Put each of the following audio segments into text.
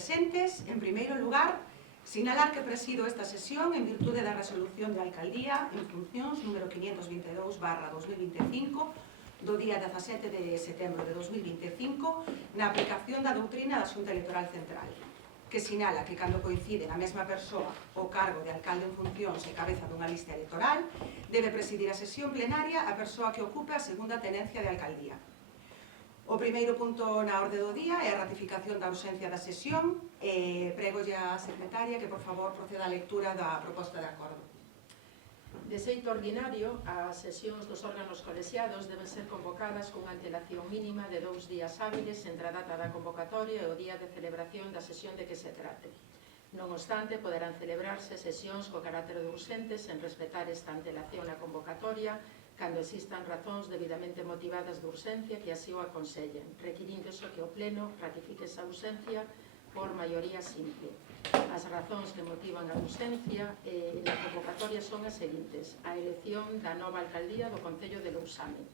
presentes, en primeiro lugar, sinalar que presido esta sesión en virtude da resolución de alcaldía en funcións número 522/2025 do día 17 de setembro de 2025 na aplicación da doutrina da Xunta Electoral Central, que sinala que cando coincide na mesma persoa o cargo de alcalde en funcións e cabeza dunha lista electoral, debe presidir a sesión plenaria a persoa que ocupe a segunda tenencia de alcaldía. O primeiro punto na orde do día é a ratificación da ausencia da sesión. Prégolle á secretaria que, por favor, proceda á lectura da proposta de acordo. De xeito ordinario, as sesións dos órganos colexiados deben ser convocadas cunha antelación mínima de 2 días hábiles entre a data da convocatoria e o día de celebración da sesión de que se trate. Non obstante, poderán celebrarse sesións co carácter de urxentes sen respetar esta antelación na convocatoria cando existan razóns debidamente motivadas de urxencia que así o aconsellen, requiríndose que o Pleno ratifique esa ausencia por maioría simple. As razóns que motivan a urxencia na convocatoria son as seguintes: a elección da nova alcaldía do Concello de Lousame.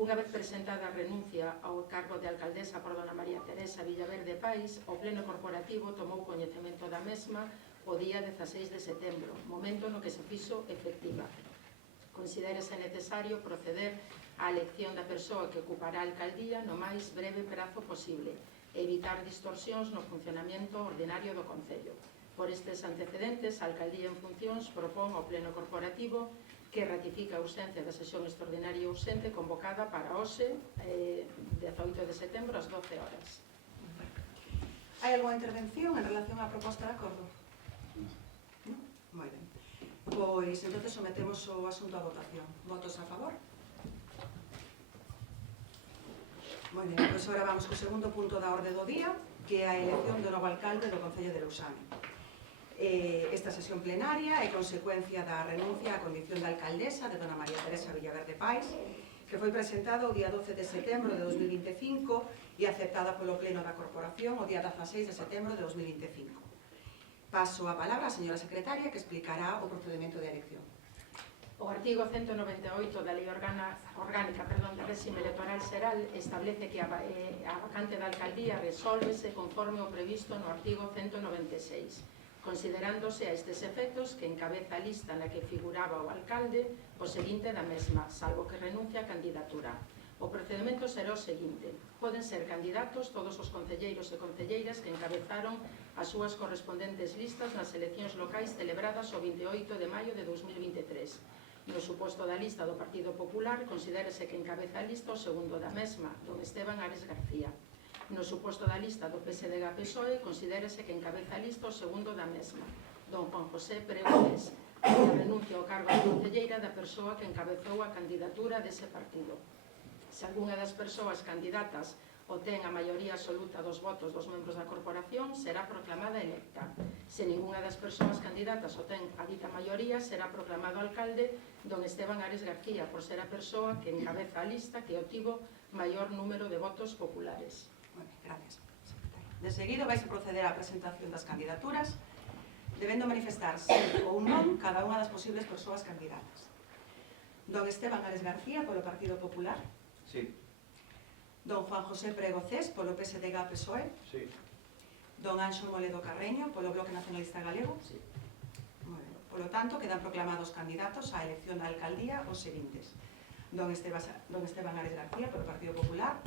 Unha vez presentada a renuncia ao cargo de alcaldesa por dona María Teresa Villaverde Pais, o Pleno Corporativo tomou coñecemento da mesma o día 16 de setembro, momento no que se fixo efectiva. Considérese necesario proceder á elección da persoa que ocupará a alcaldía no máis breve prazo posible e evitar distorsións no funcionamento ordinario do Concello. Por estes antecedentes, a alcaldía en funcións propón ao Pleno Corporativo que ratifica a ausencia da sesión extraordinaria urxente convocada para hoxe, 18 de setembro, ás 12 horas. Hai algunha intervención en relación á proposta de acordo? Non? Moi ben. Pois, entonces, sometemos o asunto a votación. Votos a favor? Moi ben, pois agora vamos co segundo punto da orde do día, que é a elección do novo alcalde do Concello de Lousame. Esta sesión plenaria é consecuencia da renuncia á condición de alcaldesa de dona María Teresa Villaverde Pais, que foi presentado o día 12 de setembro de 2025 e aceptada polo Pleno da Corporación o día 16 de setembro de 2025. Paso a palabra á señora secretaria que explicará o procedimento de elección. O artigo 198 da Lei Orgánica de Réxime Electoral Xeral establece que a vacante da alcaldía resólvese conforme o previsto no artigo 196, considerándose a estes efectos que encabeza a lista na que figuraba o alcalde o seguinte da mesma, salvo que renuncia a candidatura. O procedimento será o seguinte: poden ser candidatos todos os concelleiros e concelleiras que encabezaron as súas correspondentes listas nas eleccións locais celebradas o 28 de maio de 2023. No suposto da lista do Partido Popular, considérese que encabeza a lista o segundo da mesma, don Esteban Ares García. No suposto da lista do PSDG-PSOE, considérese que encabeza a lista o segundo da mesma, don Juan José Pregones, que renuncia ao cargo de concelleira da persoa que encabezou a candidatura dese partido. Se algunha das persoas candidatas obtén a maioría absoluta dos votos dos membros da corporación, será proclamada electa. Se ningunha das persoas candidatas obtén a dita maioría, será proclamado alcalde don Esteban Ares García, por ser a persoa que encabeza a lista que obtivo maior número de votos populares. Bueno, gracias, secretaria. De seguido vais a proceder á presentación das candidaturas, debendo manifestar sí ou non cada unha das posibles persoas candidatas. Don Esteban Ares García, polo Partido Popular. Sí. Don Juan José Pregoces, polo PSDG-PSOE. Sí. Don Anxo Moledo Carreño, polo Bloque Nacionalista Galego. Sí. Muy ben. Polo tanto, quedan proclamados candidatos á elección da alcaldía os seguintes: don Esteban Ares García, polo Partido Popular,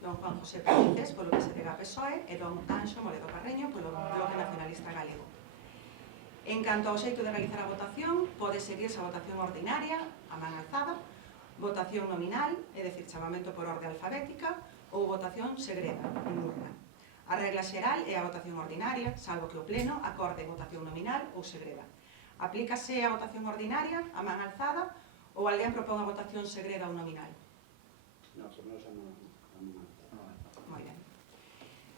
don Juan José Pregoces, polo PSDG-PSOE, e don Anxo Moledo Carreño, polo Bloque Nacionalista Galego. En canto ao xeito de realizar a votación, pode seguirse a votación ordinaria, a man alzada, votación nominal, é dicir, chamamento por orde alfabética, ou votación segreda, en urna. A regla xeral é a votación ordinaria, salvo que o Pleno acorde votación nominal ou segreda. Aplícase a votación ordinaria, a man alzada, ou alguén propón a votación segreda ou nominal? No, somos a man alzada. Moi ben.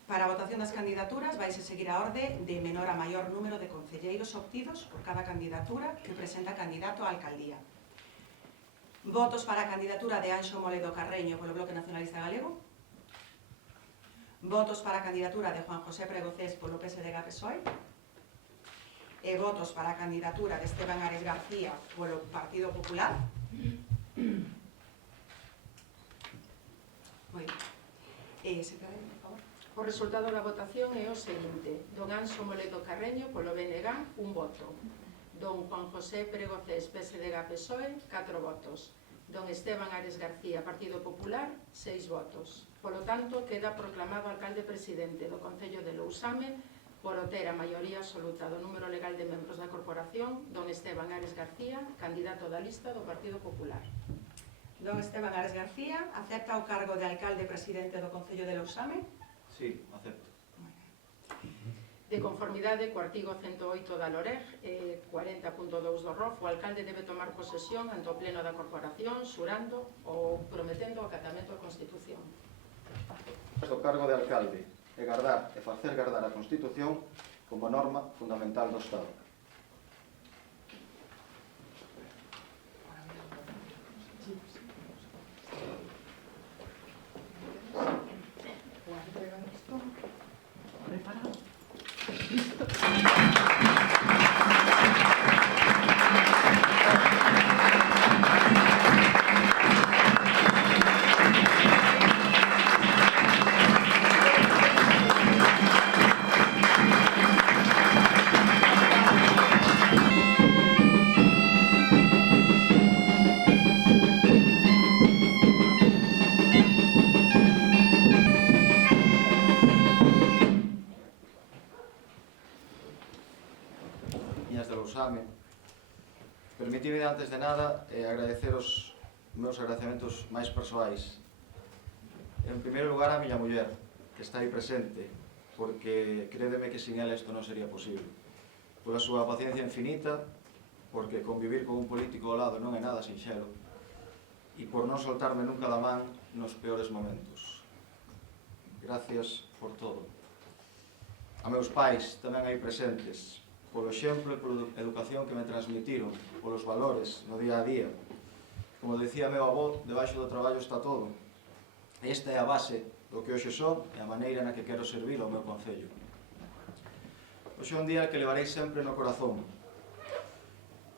Para a votación das candidaturas vaise seguir a orde de menor a maior número de concelleiros obtidos por cada candidatura que presenta candidato á alcaldía. Votos para a candidatura de Anxo Moledo Carreño polo Bloque Nacionalista Galego. Votos para a candidatura de Juan José Pregoces polo PSDG-PSOE. E votos para a candidatura de Esteban Ares García polo Partido Popular. Moi ben. Secretaria, por favor. O resultado da votación é o seguinte: don Anxo Moledo Carreño, polo BNG, 1 voto. Don Juan José Pregocés, PSDG-PSOE, 4 votos. Don Esteban Ares García, Partido Popular, 6 votos. Polo tanto, queda proclamado alcalde presidente do Concello de Lousame por ter a maioría absoluta do número legal de membros da corporación, don Esteban Ares García, candidato da lista do Partido Popular. Don Esteban Ares García acepta o cargo de alcalde presidente do Concello de Lousame? Sí, acepto. De conformidade co artigo 108 da LOREG, 40.2 do ROF, o alcalde debe tomar posesión ante o pleno da corporación, xurando ou prometendo o acatamento da Constitución. O cargo de alcalde é gardar e facer gardar a Constitución como norma fundamental do Estado. Permitime antes de nada agradecer os meus agradecementos máis persoais. En primeiro lugar a miña muller, que está aí presente, porque crédeme que sin ela isto non sería posible. Pola súa paciencia infinita, porque convivir con un político ao lado non é nada sinxelo, e por non soltarme nunca da man nos peores momentos. Gracias por todo. A meus pais tamén aí presentes, polo exemplo e pola educación que me transmitiron, polos valores no día a día. Como decía meu avó, debaixo do traballo está todo. Esta é a base do que hoxe son e a maneira na que quero servir ao meu concello. Hoxe é un día que levarei sempre no corazón.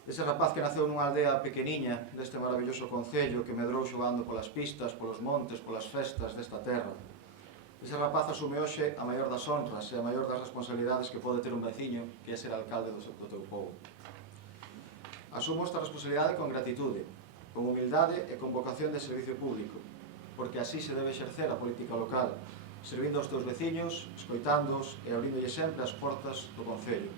Ese rapaz que naceu nunha aldea pequeniña deste maravilloso concello que medrou xogando polas pistas, polos montes, polas festas desta terra. Ese rapaz asume hoxe a maior das honras e a maior das responsabilidades que pode ter un veciño, que é ser alcalde do teu povo. Asumo esta responsabilidade con gratitude, con humildade e con vocación de servicio público, porque así se debe exercer a política local, servindo aos teus veciños, escoitándoos e abríndolle sempre as portas do concello.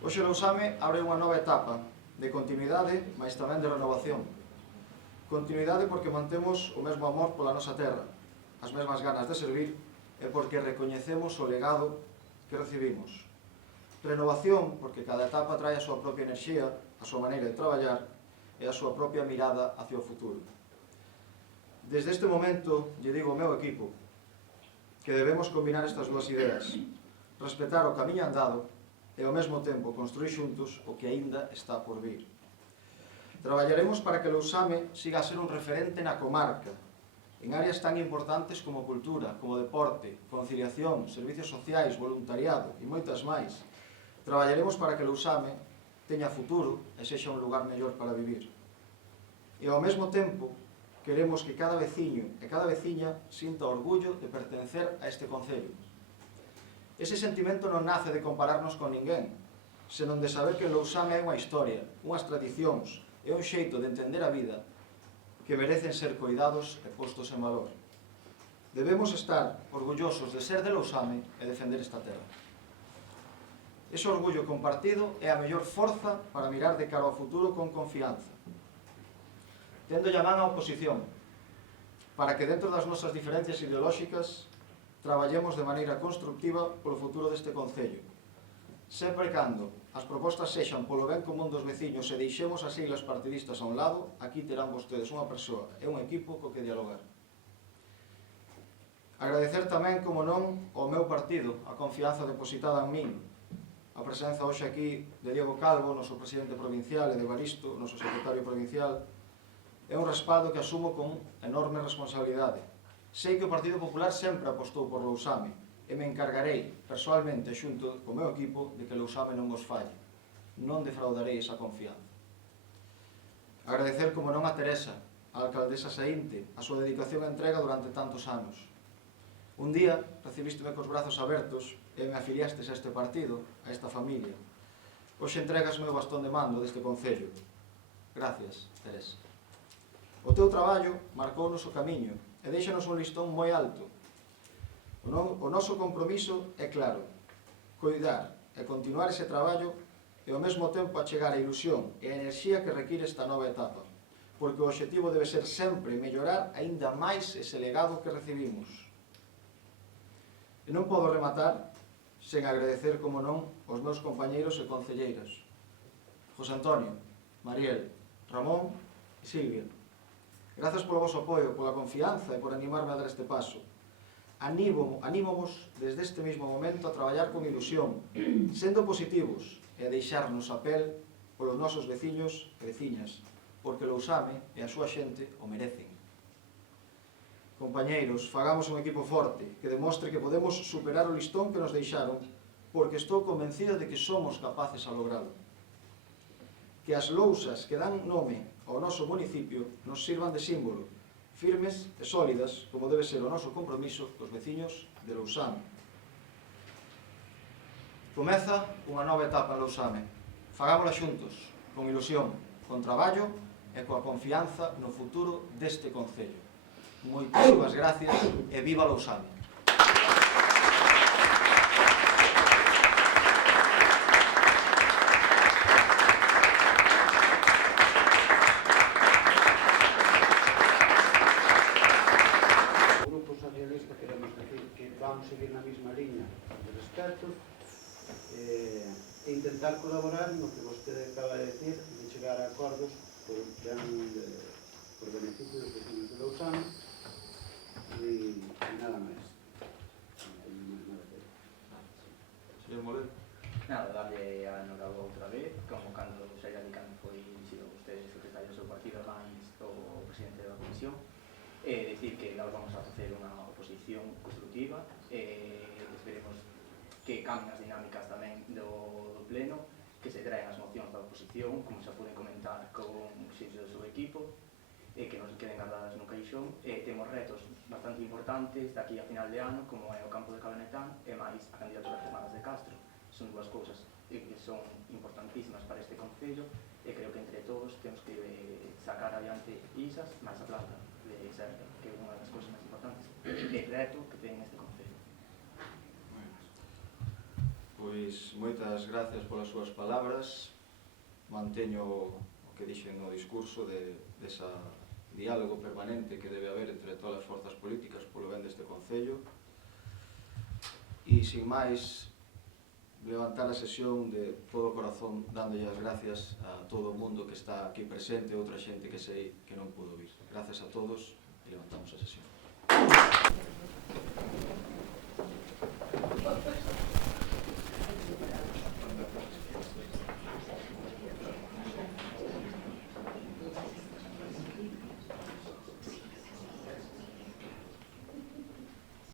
Hoxe Lousame abre unha nova etapa de continuidade, mas tamén de renovación. Continuidade porque mantemos o mesmo amor pola nosa terra, as mesmas ganas de servir e porque recoñecemos o legado que recibimos. Renovación porque cada etapa trae a súa propia enerxía, a súa maneira de traballar e a súa propia mirada hacia o futuro. Desde este momento, lle digo ao meu equipo que debemos combinar estas dúas ideas, respetar o camiño andado e ao mesmo tempo construir xuntos o que aínda está por vir. Traballaremos para que Lousame siga a ser un referente na comarca, en áreas tan importantes como cultura, como deporte, conciliación, servicios sociais, voluntariado e moitas máis. Traballaremos para que Lousame teña futuro e sexa un lugar mellor para vivir. E ao mesmo tempo, queremos que cada veciño e cada veciña sinta orgullo de pertencer a este concello. Ese sentimento non nace de compararnos con ninguén, senón de saber que Lousame é unha historia, unhas tradicións, é un xeito de entender a vida que merecen ser coidados e postos en valor. Debemos estar orgullosos de ser de Lousame e defender esta terra. Ese orgullo compartido é a mellor forza para mirar de cara ao futuro con confianza. Tendo man a oposición, para que dentro das nosas diferencias ideolóxicas traballemos de maneira constructiva polo futuro deste concello. Sempre cando as propostas sexan polo ben común dos veciños e deixemos as siglas partidistas a un lado, aquí terán vostedes unha persoa e un equipo co que dialogar. Agradecer tamén, como non, ao meu partido a confianza depositada en min, a presenza hoxe aquí de Diego Calvo, noso presidente provincial, e de Baristo, noso secretario provincial. É un respaldo que asumo con enorme responsabilidade. Sei que o Partido Popular sempre apostou por Lousame e me encargarei persoalmente xunto co meu equipo de que Lousame non vos falle. Non defraudarei esa confianza. Agradecer, como non, a Teresa, a alcaldesa saínte, a súa dedicación e entrega durante tantos anos. Un día recibísteme cos brazos abertos e me afiliastes a este partido, a esta familia. Hoxe entregasme o bastón de mando deste Concello. Gracias, Teresa. O teu traballo marcounos o camiño e deixanos un listón moi alto. O noso compromiso é claro, coidar e continuar ese traballo e ao mesmo tempo achegar a ilusión e a enerxía que require esta nova etapa, porque o obxectivo debe ser sempre mellorar aínda máis ese legado que recibimos. E non podo rematar sen agradecer, como non, aos meus compañeiros e concelleiras, José Antonio, Mariel, Ramón e Silvia. Grazas polo vosso apoio, pola confianza e por animarme a dar este paso. Anímomos desde este mismo momento a traballar con ilusión, sendo positivos e a deixarnos a pel polos nosos veciños e veciñas, porque Lousame e a súa xente o merecen. Compañeiros, fagamos un equipo forte que demostre que podemos superar o listón que nos deixaron, porque estou convencida de que somos capaces a logralo. Que as lousas que dan nome ao noso municipio nos sirvan de símbolo, firmes e sólidas, como debe ser o noso compromiso cos veciños de Lousame. Comeza unha nova etapa en Lousame. Fagámola xuntos, con ilusión, con traballo e coa confianza no futuro deste Concello. Moitísimas gracias e viva Lousame! O Grupo Socialista queremos decir que vamos seguir na mesma liña de respeto e intentar colaborar no que vostede acaba de decir, de chegar a acordos por beneficio dos vecinos de Lousame e nada máis. Señor Molero. Nada, darle a enhorabuena outra vez, como cando saíra de cando foi sido usted secretario do seu partido máis o presidente da comisión, e decir que nós vamos a facer unha oposición constructiva, esperemos que cambien as dinámicas tamén do pleno, que se traen as mocións da oposición, como se poden comentar con xeitos do seu equipo, e que non se queden guardadas no caixón. Temos retos bastante importantes daqui a final de ano, como é o campo de Cabanetán e máis a candidatura de Madas de Castro. Son dúas cousas que son importantísimas para este Concello e creo que entre todos temos que sacar adiante isas máis a planta de Serra, que é unha das cousas máis importantes e reto que ten este Concello. Pois moitas gracias polas súas palabras. Manteño o que dixen no discurso desa diálogo permanente que debe haber entre todas as forzas políticas polo ben deste Concello. E, sin máis, levantar a sesión de todo o corazón dándolle as gracias a todo o mundo que está aquí presente e outra xente que sei que non pudo vir. Gracias a todos e levantamos a sesión.